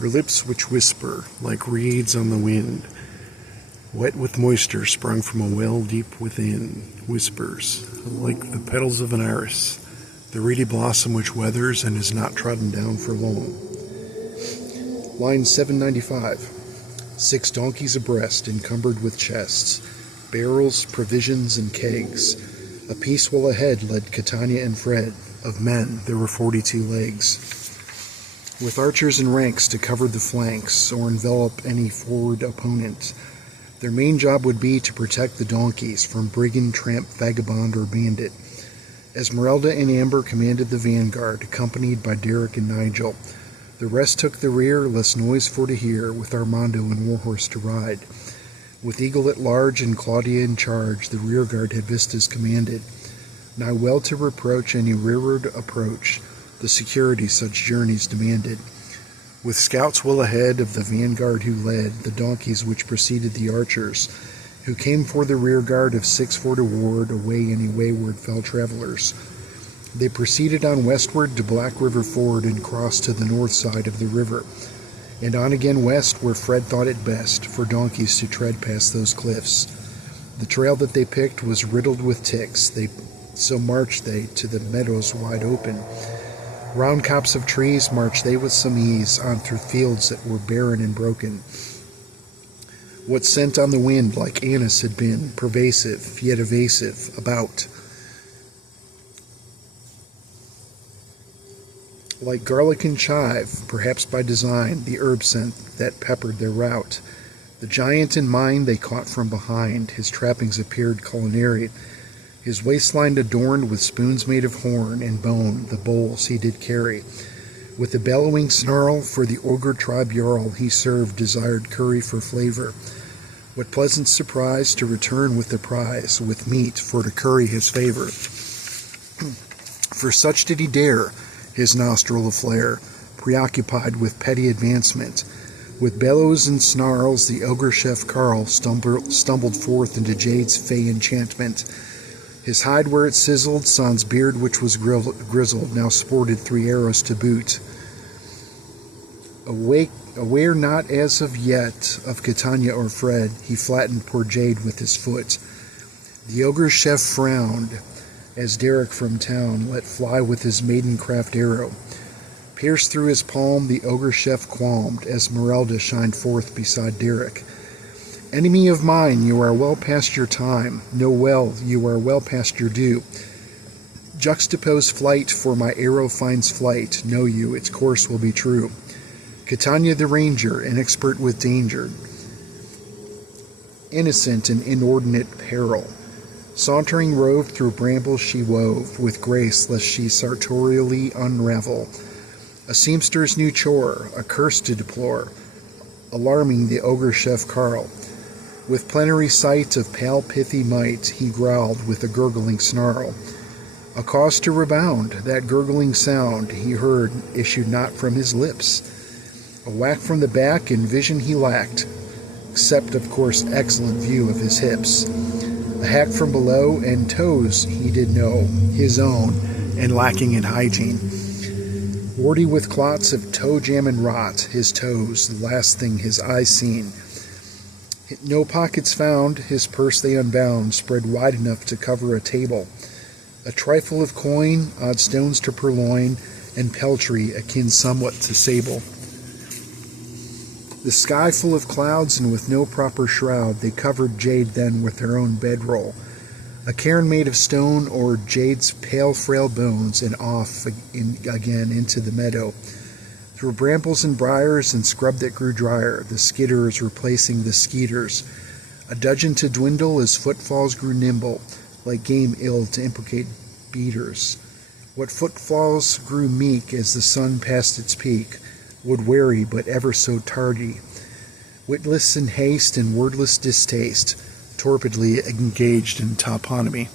her lips which whisper like reeds on the wind, wet with moisture sprung from a well deep within, whispers, like the petals of an iris, the reedy blossom which weathers and is not trodden down for long. Line 795. 6 donkeys abreast, encumbered with chests, barrels, provisions, and kegs. A piece well ahead led Catania and Fred. Of men there were 42 legs, with archers in ranks to cover the flanks or envelop any forward opponent. Their main job would be to protect the donkeys from brigand, tramp, vagabond, or bandit. Esmeralda and Amber commanded the vanguard, accompanied by Derek and Nigel. The rest took the rear, less noise for to hear, with Armando and Warhorse to ride. With Eagle at large and Claudia in charge, the rearguard had vistas commanded. Now well to reproach any rearward approach, the security such journeys demanded. With scouts well ahead of the vanguard who led the donkeys which preceded the archers, who came for the rearguard of 6 for to ward away any wayward fell travelers. They proceeded on westward to Black River Ford and crossed to the north side of the river, and on again west where Fred thought it best for donkeys to tread past those cliffs. The trail that they picked was riddled with ticks, so marched they to the meadows wide open. Round copse of trees marched they with some ease on through fields that were barren and broken. What scent on the wind like anise had been, pervasive, yet evasive, about. Like garlic and chive, perhaps by design, the herb scent that peppered their route. The giant in mind they caught from behind, his trappings appeared culinary, his waistline adorned with spoons made of horn and bone, the bowls he did carry. With a bellowing snarl for the ogre tribe Jarl he served desired curry for flavor. What pleasant surprise to return with the prize, with meat for to curry his favor. For such did he dare, his nostril aflare, preoccupied with petty advancement. With bellows and snarls the ogre chef Carl stumbled forth into Jade's fey enchantment. His hide where it sizzled, San's beard which was grizzled, now sported 3 arrows to boot. Aware not as of yet of Catania or Fred, he flattened poor Jade with his foot. The ogre chef frowned, as Derek from town let fly with his maidencraft arrow. Pierced through his palm, the ogre chef qualmed, Esmeralda shined forth beside Derek. Enemy of mine, you are well past your time. Know well, you are well past your due. Juxtapose flight, for my arrow finds flight. Know you, its course will be true. Catania the ranger, inexpert with danger, innocent in inordinate peril. Sauntering roved through brambles she wove, with grace lest she sartorially unravel. A seamster's new chore, a curse to deplore, alarming the ogre chef Carl. With plenary sight of pale pithy might, he growled with a gurgling snarl. A cause to rebound, that gurgling sound he heard issued not from his lips. A whack from the back and vision he lacked, except of course excellent view of his hips. A hack from below and toes he did know, his own, and lacking in hygiene. Warty with clots of toe jam and rot, his toes, the last thing his eyes seen. No pockets found, his purse they unbound, spread wide enough to cover a table. A trifle of coin, odd stones to purloin, and peltry akin somewhat to sable. The sky full of clouds, and with no proper shroud, they covered Jade then with their own bedroll. A cairn made of stone o'er Jade's pale frail bones, and off again into the meadow. Through brambles and briars and scrub that grew drier, the skidders replacing the skeeters. A dudgeon to dwindle as footfalls grew nimble, like game ill to implicate beaters. What footfalls grew meek as the sun passed its peak, would weary but ever so tardy. Witless in haste and wordless distaste, torpidly engaged in toponomy.